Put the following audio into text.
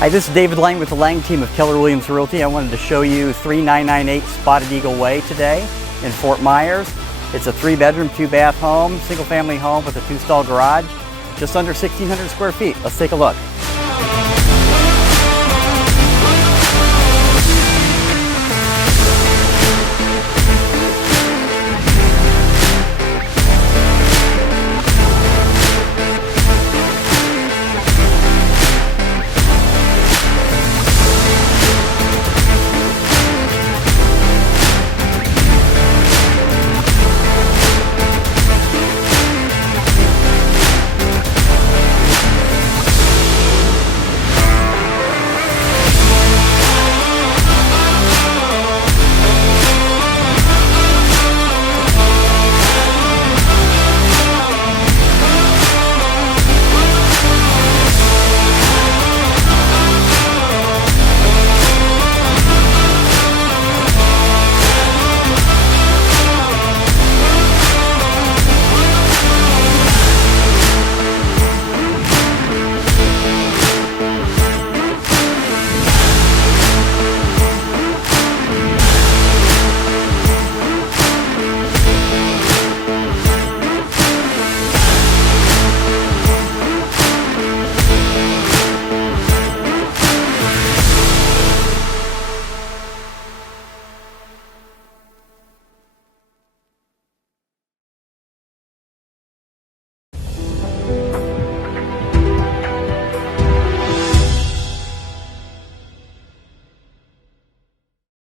Hi, this is David Lang with the Lang team of Keller Williams Realty. I wanted to show you 3998 Spotted Eagle Way today in Fort Myers. It's a 3-bedroom, 2-bath home, single-family home with a 2-stall garage, just under 1,600 square feet. Let's take a look.